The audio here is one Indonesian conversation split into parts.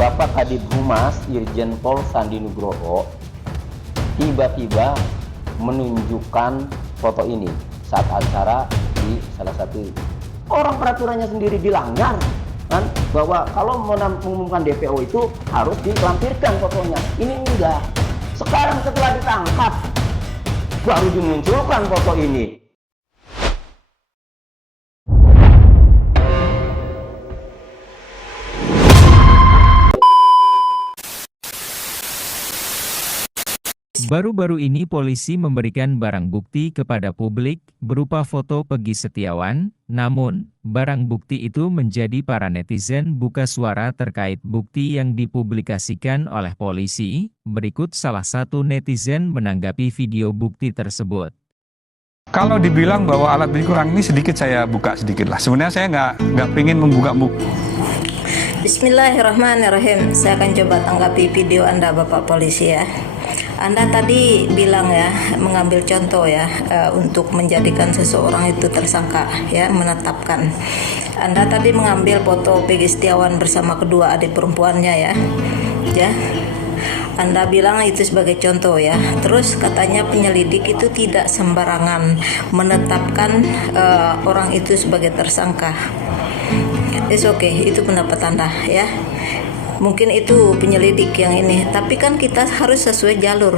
Bapak Kadif Humas Irjen Pol Sandi Nugroho tiba-tiba menunjukkan foto ini saat acara di salah satu. Orang peraturannya sendiri dilanggar kan, bahwa kalau mengumumkan DPO itu harus dilampirkan fotonya. Ini enggak. Sekarang setelah ditangkap baru dimunculkan foto ini. Baru-baru ini polisi memberikan barang bukti kepada publik berupa foto Peggy Setiawan, namun barang bukti itu menjadi para netizen buka suara terkait bukti yang dipublikasikan oleh polisi. Berikut salah satu netizen menanggapi video bukti tersebut. Kalau dibilang bahwa alat bukti kurang ini sedikit saya buka sedikit lah. Sebenarnya saya nggak pengen membuka bukti. Bismillahirrahmanirrahim. Saya akan coba tanggapi video Anda, Bapak Polisi ya. Anda tadi bilang ya, mengambil contoh ya, untuk menjadikan seseorang itu tersangka ya, menetapkan. Anda tadi mengambil foto Peggy Setiawan bersama kedua adik perempuannya ya. Ya. Anda bilang itu sebagai contoh ya. Terus katanya penyelidik itu tidak sembarangan menetapkan orang itu sebagai tersangka. It's okay, itu pendapat Anda ya. Mungkin itu penyelidik yang ini, tapi kan kita harus sesuai jalur.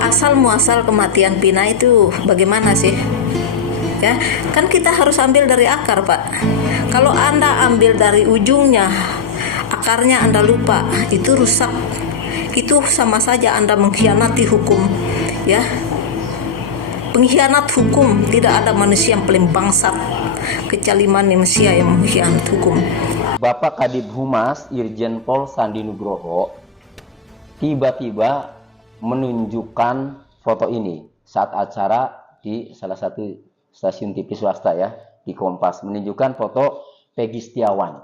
Asal muasal kematian Pina itu bagaimana sih? Ya, kan kita harus ambil dari akar, Pak. Kalau Anda ambil dari ujungnya, akarnya Anda lupa, itu rusak. Itu sama saja Anda mengkhianati hukum, ya. Pengkhianat hukum, tidak ada manusia yang paling bangsat kecuali manusia yang mengkhianat hukum. Bapak Kadif Humas Irjen Pol Sandi Nugroho tiba-tiba menunjukkan foto ini saat acara di salah satu stasiun TV swasta ya, di Kompas, menunjukkan foto Peggy Setiawan.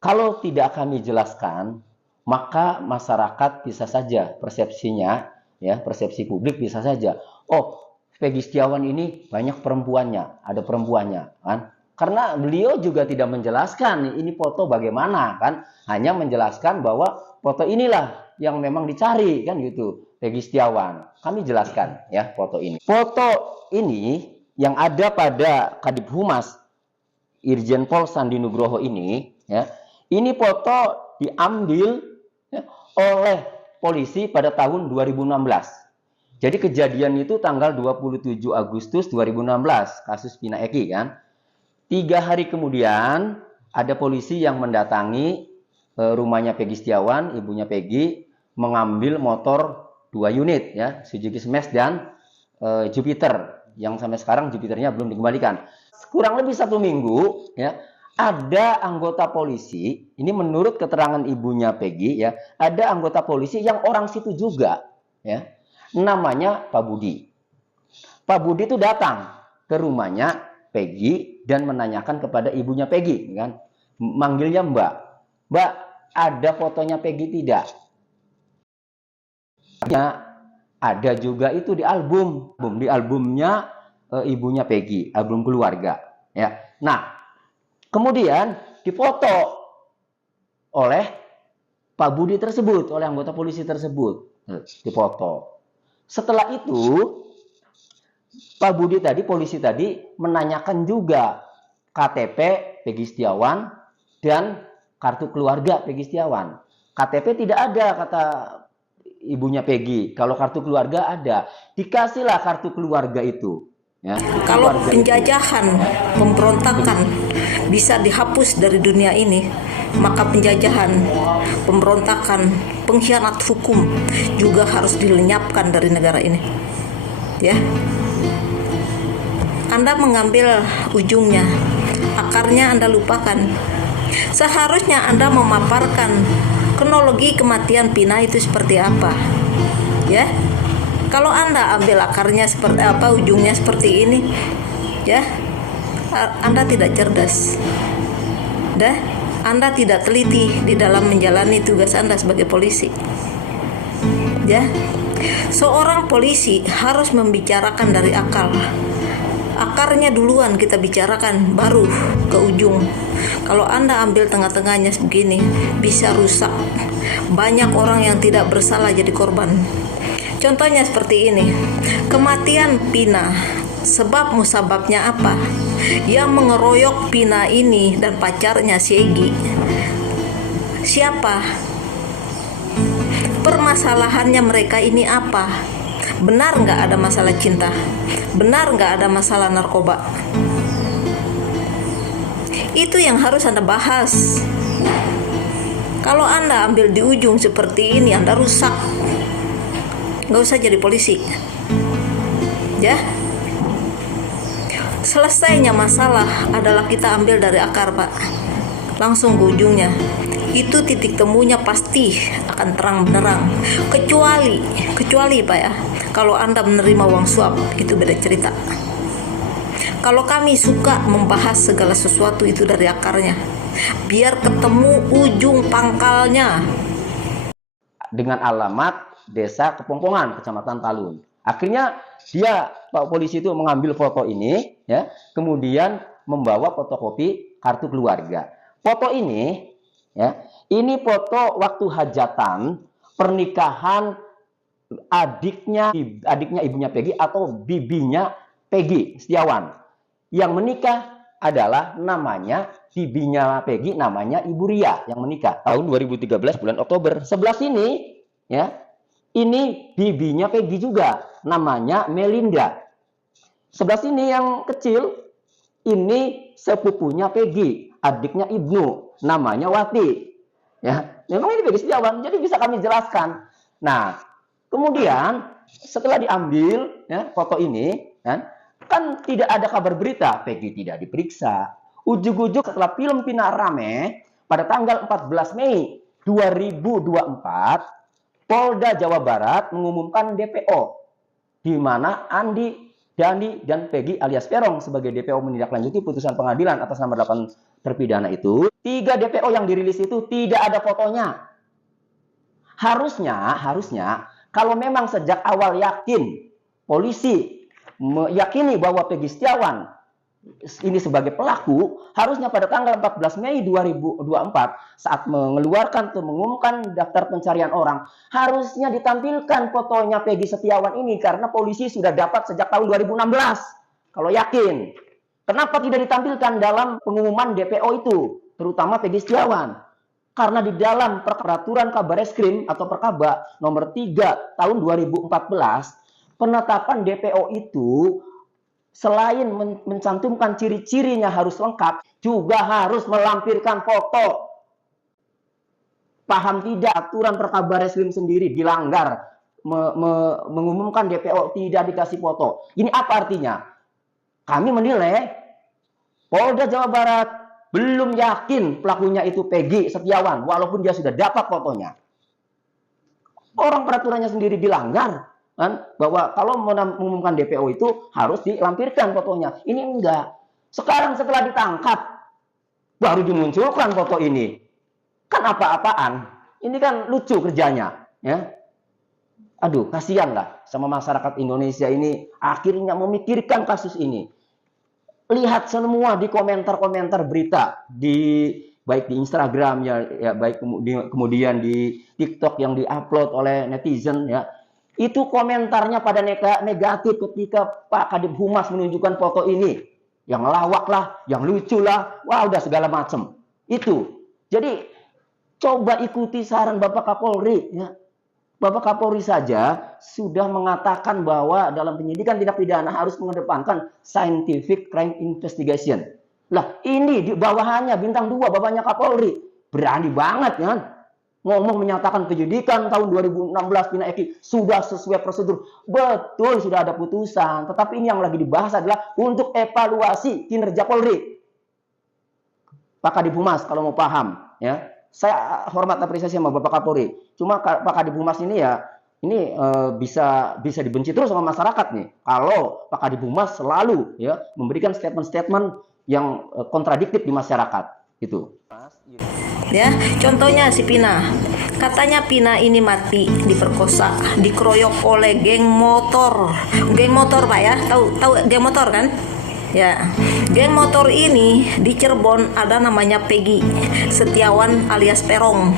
Kalau tidak kami jelaskan, maka masyarakat bisa saja persepsinya ya, persepsi publik bisa saja, oh Peggy Setiawan ini banyak perempuannya, ada perempuannya kan. Karena beliau juga tidak menjelaskan ini foto bagaimana kan, hanya menjelaskan bahwa foto inilah yang memang dicari kan gitu, Peggy Setiawan. Kami jelaskan ya foto ini. Foto ini yang ada pada Kadif Humas Irjen Pol Sandi Nugroho ini ya, ini foto diambil ya, oleh polisi pada tahun 2016. Jadi kejadian itu tanggal 27 Agustus 2016, kasus Pina Eki kan. 3 hari kemudian ada polisi yang mendatangi rumahnya Peggy Setiawan, ibunya Peggy, mengambil motor 2 unit ya, Suzuki Smash dan Jupiter, yang sampai sekarang Jupiternya belum dikembalikan. Kurang lebih 1 minggu ya, ada anggota polisi, ini menurut keterangan ibunya Peggy ya, ada anggota polisi yang orang situ juga ya, namanya Pak Budi. Pak Budi itu datang ke rumahnya Peggy dan menanyakan kepada ibunya Peggy kan, manggilnya Mbak, ada fotonya Peggy tidak? Ya, ada juga itu di albumnya ibunya Peggy, album keluarga ya. Nah, kemudian difoto oleh Pak Budi tersebut, oleh anggota polisi tersebut, difoto. Setelah itu Pak Budi tadi, polisi tadi menanyakan juga KTP Peggy Setiawan dan kartu keluarga Peggy Setiawan. KTP tidak ada kata ibunya Peggy, kalau kartu keluarga ada. Dikasihlah kartu keluarga itu. Ya, kalau penjajahan, pemberontakan bisa dihapus dari dunia ini, maka penjajahan, pemberontakan, pengkhianat hukum juga harus dilenyapkan dari negara ini. Ya. Anda mengambil ujungnya, akarnya Anda lupakan. Seharusnya Anda memaparkan kronologi kematian Pina itu seperti apa, ya. Kalau Anda ambil akarnya seperti apa, ujungnya seperti ini, ya, Anda tidak cerdas. Anda tidak teliti di dalam menjalani tugas Anda sebagai polisi, ya. Seorang polisi harus membicarakan dari akal. Akarnya duluan kita bicarakan, baru ke ujung. Kalau Anda ambil tengah-tengahnya begini, bisa rusak. Banyak orang yang tidak bersalah jadi korban. Contohnya seperti ini. Kematian Pina, sebab musababnya apa? Yang mengeroyok Pina ini dan pacarnya si Egy, siapa? Permasalahannya mereka ini apa? Benar nggak ada masalah cinta? Benar nggak ada masalah narkoba? Itu yang harus Anda bahas. Kalau Anda ambil di ujung seperti ini, Anda rusak. Nggak usah jadi polisi. Ya. Selesainya masalah adalah kita ambil dari akar, Pak. Langsung ke ujungnya. Itu titik temunya pasti akan terang benerang. Kecuali Pak ya, kalau Anda menerima uang suap, itu beda cerita. Kalau kami suka membahas segala sesuatu itu dari akarnya, biar ketemu ujung pangkalnya. Dengan alamat Desa Kepongpongan, Kecamatan Talun. Akhirnya dia, Pak Polisi itu mengambil foto ini, ya, kemudian membawa fotokopi kartu keluarga. Foto ini, ya, ini foto waktu hajatan pernikahan adiknya ibunya Peggy atau bibinya Peggy Setiawan. Yang menikah adalah namanya bibinya Peggy, namanya Ibu Ria yang menikah tahun 2013 bulan Oktober. Sebelah sini, ya, ini bibinya Peggy juga, namanya Melinda. Sebelah sini yang kecil, ini sepupunya Peggy, adiknya Ibnu, namanya Wati. Ya, memang ini Peggy Setiawan, jadi bisa kami jelaskan. Nah, kemudian setelah diambil, ya, foto ini, kan tidak ada kabar berita, Peggy tidak diperiksa. Ujug-ujug setelah film Pina rame, pada tanggal 14 Mei 2024, Polda Jawa Barat mengumumkan DPO, di mana Andi, Dandi, dan Peggy alias Peron sebagai DPO menindaklanjuti putusan pengadilan atas nama 8 terpidana itu. 3 DPO yang dirilis itu tidak ada fotonya. Harusnya kalau memang sejak awal yakin, polisi meyakini bahwa Peggy Setiawan ini sebagai pelaku, harusnya pada tanggal 14 Mei 2024 saat mengeluarkan atau mengumumkan daftar pencarian orang, harusnya ditampilkan fotonya Peggy Setiawan ini karena polisi sudah dapat sejak tahun 2016. Kalau yakin, kenapa tidak ditampilkan dalam pengumuman DPO itu, terutama Peggy Setiawan? Karena di dalam peraturan Kabareskrim atau Perkaba nomor 3 tahun 2014, penetapan DPO itu selain mencantumkan ciri-cirinya harus lengkap, juga harus melampirkan foto. Paham tidak, aturan Perkabareskrim sendiri dilanggar, mengumumkan DPO tidak dikasih foto. Ini apa artinya? Kami menilai Polda Jawa Barat belum yakin pelakunya itu Peggy Setiawan, walaupun dia sudah dapat fotonya. Orang peraturannya sendiri dilanggar. Kan? Bahwa kalau mengumumkan DPO itu harus dilampirkan fotonya. Ini enggak. Sekarang setelah ditangkap, baru dimunculkan foto ini. Kan apa-apaan. Ini kan lucu kerjanya. Ya. Aduh, kasihan lah sama masyarakat Indonesia ini akhirnya memikirkan kasus ini. Lihat semua di komentar-komentar berita, baik di Instagram, ya baik kemudian di TikTok yang diupload oleh netizen, ya. Itu komentarnya pada negatif ketika Pak Kadip Humas menunjukkan foto ini. Yang lawak lah, yang lucu lah, wah udah segala macam. Itu. Jadi coba ikuti saran Bapak Kapolri. Ya. Bapak Kapolri saja sudah mengatakan bahwa dalam penyidikan tindak pidana harus mengedepankan scientific crime investigation. Lah ini di bawahannya bintang 2 bapaknya Kapolri. Berani banget kan. Ngomong menyatakan penyidikan tahun 2016 Pina Egy sudah sesuai prosedur. Betul sudah ada putusan. Tetapi ini yang lagi dibahas adalah untuk evaluasi kinerja Polri. Pak Kadip Humas kalau mau paham. Ya, saya hormat apresiasi sama Bapak Kapolri. Cuma Pak Kadip Humas ini ya, ini bisa dibenci terus sama masyarakat nih. Kalau Pak Kadip Humas selalu ya memberikan statement-statement yang kontradiktif di masyarakat. Itu. Ya, contohnya si Pina. Katanya Pina ini mati diperkosa, dikeroyok oleh geng motor. Geng motor, Pak ya. Tahu geng motor kan? Ya, geng motor ini di Cirebon ada namanya Peggy Setiawan alias Perong,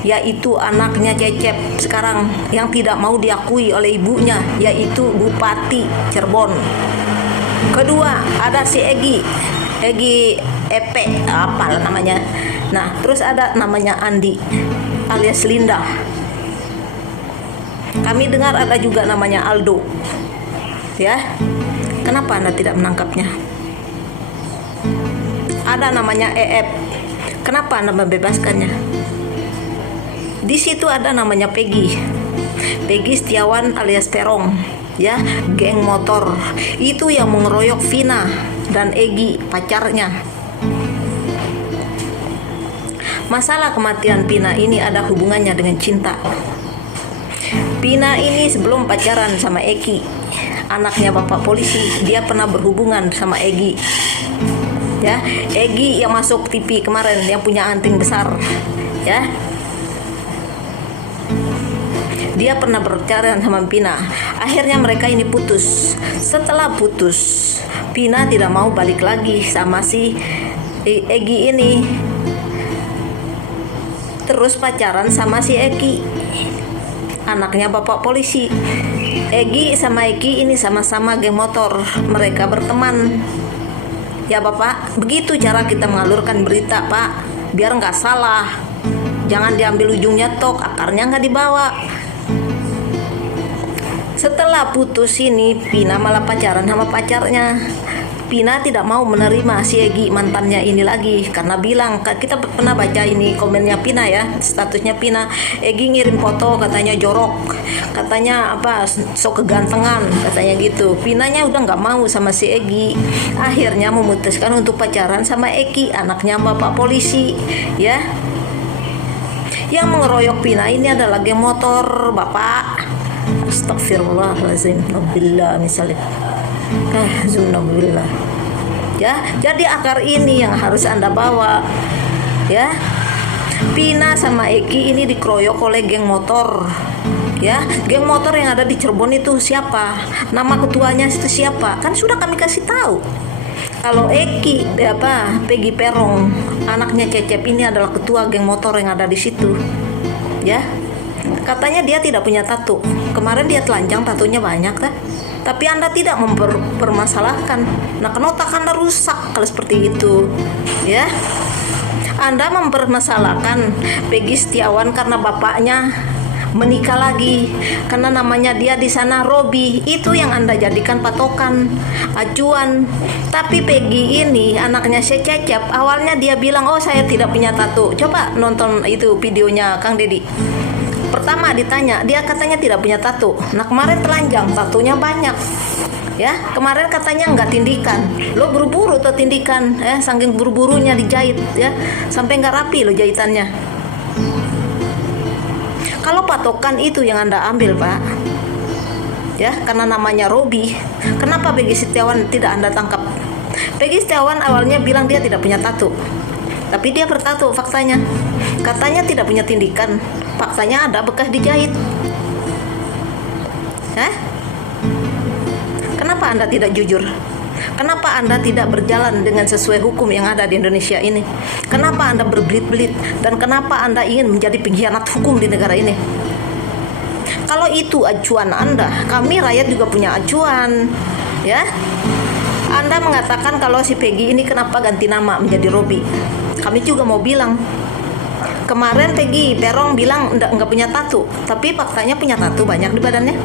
yaitu anaknya Cecep sekarang yang tidak mau diakui oleh ibunya, yaitu Bupati Cirebon. Kedua ada si Egi Epe, apalah namanya. Nah, terus ada namanya Andi alias Linda. Kami dengar ada juga namanya Aldo. Ya, kenapa Anda tidak menangkapnya? Ada namanya EF. Kenapa Anda membebaskannya? Di situ ada namanya Peggy Setiawan alias Perong, ya, geng motor itu yang mengeroyok Vina dan Egi pacarnya. Masalah kematian Pina ini ada hubungannya dengan cinta. Pina ini sebelum pacaran sama Eki, anaknya bapak polisi, dia pernah berhubungan sama Egi. Ya, Egi yang masuk TV kemarin yang punya anting besar, ya. Dia pernah berpacaran sama Pina. Akhirnya mereka ini putus. Setelah putus, Pina tidak mau balik lagi sama si Egi ini. Terus pacaran sama si Eki, anaknya bapak polisi. Egi sama Eki ini sama-sama geng motor. Mereka berteman. Ya Bapak, begitu cara kita mengalurkan berita Pak, biar nggak salah. Jangan diambil ujungnya tok, akarnya nggak dibawa. Setelah putus ini, Pina malah pacaran sama pacarnya. Pina tidak mau menerima si Egi mantannya ini lagi karena bilang, kita pernah baca ini komennya Pina ya, statusnya Pina, Egi ngirim foto katanya jorok, katanya apa sok kegantengan katanya gitu. Pinanya udah nggak mau sama si Egi, akhirnya memutuskan untuk pacaran sama Eki, anaknya bapak polisi, ya. Yang mengeroyok Pina ini adalah geng motor Bapak. Astagfirullahaladzim, nabillah misalnya. Zunnabillah. Ya, jadi akar ini yang harus Anda bawa. Ya. Pina sama Eki ini dikeroyok oleh geng motor. Ya, geng motor yang ada di Cirebon itu siapa? Nama ketuanya itu siapa? Kan sudah kami kasih tahu. Kalau Eki Peggy Perong, anaknya Cecep ini adalah ketua geng motor yang ada di situ. Ya. Katanya dia tidak punya tato. Kemarin dia telanjang, tatonya banyak kan? Tapi Anda tidak mempermasalahkan. Nah, kenapa Anda rusak kalau seperti itu? Ya. Anda mempermasalahkan Peggy Setiawan karena bapaknya menikah lagi, karena namanya dia di sana Robi. Itu yang Anda jadikan patokan, acuan. Tapi Peggy ini anaknya si Cecep, awalnya dia bilang, "Oh, saya tidak punya tato." Coba nonton itu videonya Kang Dedi. Pertama ditanya, dia katanya tidak punya tato. Nah, kemarin telanjang, tatonya banyak. Ya, kemarin katanya nggak tindikan. Lo buru-buru tuh tindikan, ya, saking buru-burunya dijahit, ya, sampai nggak rapi lo jahitannya. Kalau patokan itu yang Anda ambil, Pak, ya, karena namanya Robi, kenapa Peggy Setiawan tidak Anda tangkap? Peggy Setiawan awalnya bilang dia tidak punya tato, tapi dia bertato faktanya. Katanya tidak punya tindikan, faktanya ada bekas dijahit. Kenapa Anda tidak jujur? Kenapa Anda tidak berjalan dengan sesuai hukum yang ada di Indonesia ini? Kenapa Anda berbelit-belit? Dan kenapa Anda ingin menjadi pengkhianat hukum di negara ini? Kalau itu acuan Anda, kami rakyat juga punya acuan, ya. Anda mengatakan kalau si Peggy ini kenapa ganti nama menjadi Robi? Kami juga mau bilang, kemarin Peggy Perong bilang nggak punya tato, tapi faktanya punya tato banyak di badannya.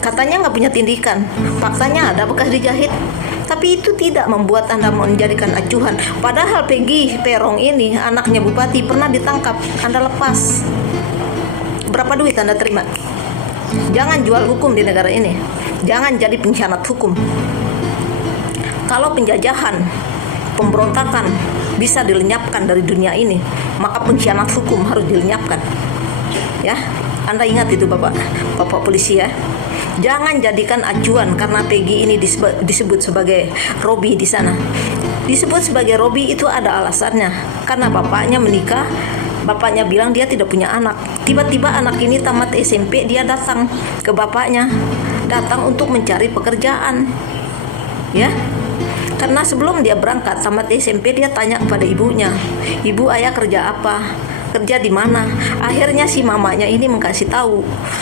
Katanya nggak punya tindikan, faktanya ada bekas dijahit. Tapi itu tidak membuat Anda menjadikan acuan. Padahal Peggy Perong ini anaknya bupati pernah ditangkap, Anda lepas. Berapa duit Anda terima? Jangan jual hukum di negara ini. Jangan jadi pengkhianat hukum. Kalau penjajahan, pemberontakan bisa dilenyapkan dari dunia ini, maka pengkhianat hukum harus dilenyapkan. Ya, Anda ingat itu Bapak polisi ya. Jangan jadikan acuan karena Peggy ini disebut sebagai Robi di sana. Disebut sebagai Robi itu ada alasannya. Karena bapaknya menikah, bapaknya bilang dia tidak punya anak. Tiba-tiba anak ini tamat SMP, dia datang ke bapaknya, datang untuk mencari pekerjaan. Ya. Karena sebelum dia berangkat tamat SMP dia tanya kepada ibunya, ibu ayah kerja apa? Kerja di mana? Akhirnya si mamanya ini mengkasih tahu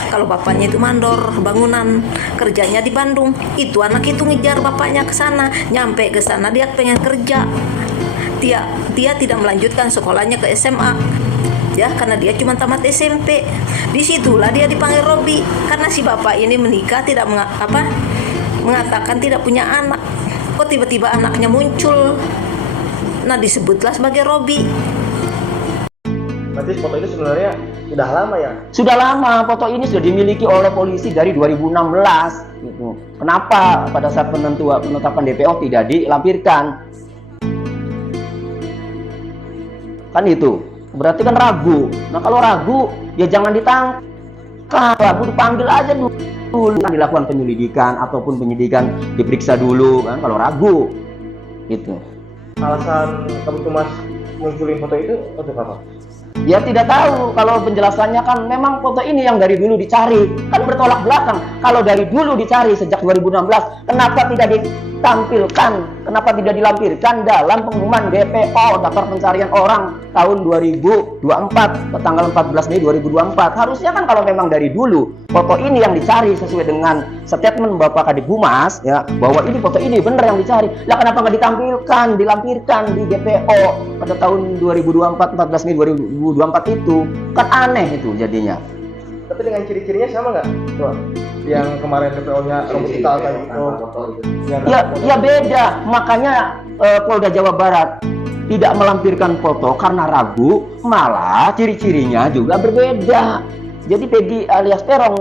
kalau bapaknya itu mandor bangunan, kerjanya di Bandung. Itu anak itu ngejar bapaknya ke sana, nyampe ke sana dia pengen kerja. Dia tidak melanjutkan sekolahnya ke SMA. Ya, karena dia cuma tamat SMP. Disitulah dia dipanggil Robi karena si bapak ini menikah tidak mengatakan tidak punya anak. Kok tiba-tiba anaknya muncul? Nah, disebutlah sebagai Robi. Berarti foto itu sebenarnya sudah lama ya? Sudah lama, foto ini sudah dimiliki oleh polisi dari 2016 gitu. Kenapa pada saat penetapan DPO tidak dilampirkan? Kan itu. Berarti kan ragu. Nah, kalau ragu ya jangan ditangkap, ragu dipanggil aja dulu. Kan dilakukan penyelidikan ataupun penyidikan diperiksa dulu kan kalau ragu. Gitu. Alasan Kabitumas munculin foto itu untuk apa? Ya tidak tahu, kalau penjelasannya kan memang foto ini yang dari dulu dicari, kan bertolak belakang. Kalau dari dulu dicari sejak 2016, kenapa tidak ditampilkan, kenapa tidak dilampirkan dalam pengumuman DPO, daftar pencarian orang tahun 2024, tanggal 14 Mei 2024. Harusnya kan kalau memang dari dulu foto ini yang dicari sesuai dengan statement Bapak Kadif Humas ya, bahwa ini foto ini benar yang dicari. Lah kenapa nggak ditampilkan, dilampirkan di DPO pada tahun 2024, 14 Mei 2024 itu? Kan aneh itu jadinya. Tapi dengan ciri-cirinya sama nggak? Tuh, yang kemarin DPO-nya rambut hitam tadi itu. Ya beda. Makanya Polda Jawa Barat tidak melampirkan foto karena ragu, malah ciri-cirinya juga berbeda. Jadi Peggy alias Peron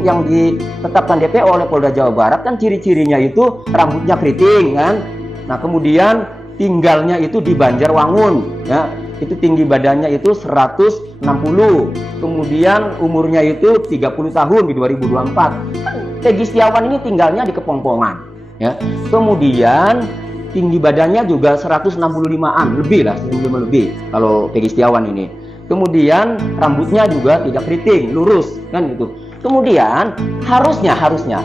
yang ditetapkan DPO oleh Polda Jawa Barat kan ciri-cirinya itu rambutnya keriting kan. Nah, kemudian tinggalnya itu di Banjarwangun ya. Itu tinggi badannya itu 160. Kemudian umurnya itu 30 tahun di 2024. Peggy Setiawan ini tinggalnya di Kepongpongan ya. Kemudian tinggi badannya juga 165-an lebih lah, 165 lebih kalau Peggy Setiawan ini. Kemudian rambutnya juga tidak keriting, lurus kan gitu. Kemudian harusnya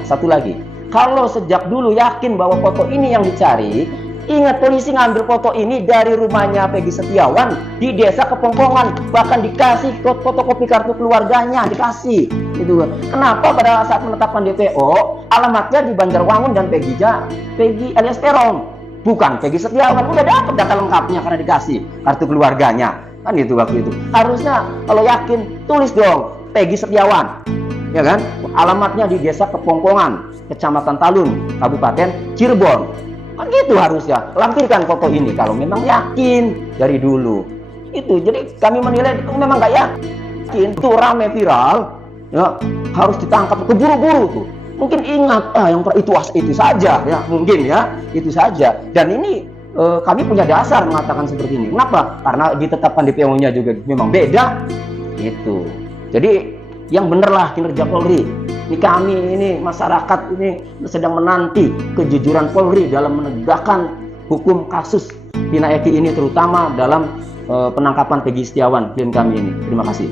satu lagi, kalau sejak dulu yakin bahwa foto ini yang dicari, ingat polisi ngambil foto ini dari rumahnya Peggy Setiawan di desa Kepongpongan, bahkan dikasih fotokopi kartu keluarganya, dikasih gitu. Kenapa pada saat menetapkan DPO alamatnya di Banjarwangun dan Peggy alias Peron, bukan Peggy Setiawan? Udah dapat data lengkapnya karena dikasih kartu keluarganya kan itu waktu itu. Harusnya kalau yakin tulis dong Peggy Setiawan ya kan, alamatnya di desa Kepongpongan, Kecamatan Talun, Kabupaten Cirebon kan gitu. Harusnya lampirkan foto ini kalau memang yakin dari dulu itu. Jadi kami menilai itu memang nggak yakin, itu rame viral ya, harus ditangkap keburu-buru tuh. Mungkin ingat yang itu saja ya, mungkin ya itu saja. Dan ini kami punya dasar mengatakan seperti ini. Kenapa? Karena ditetapkan DPO-nya juga memang beda gitu. Jadi yang benerlah kinerja Polri. Ini kami ini masyarakat ini sedang menanti kejujuran Polri dalam menegakkan hukum kasus Vina Eki ini, terutama dalam penangkapan Peggy Setiawan klien kami ini. Terima kasih.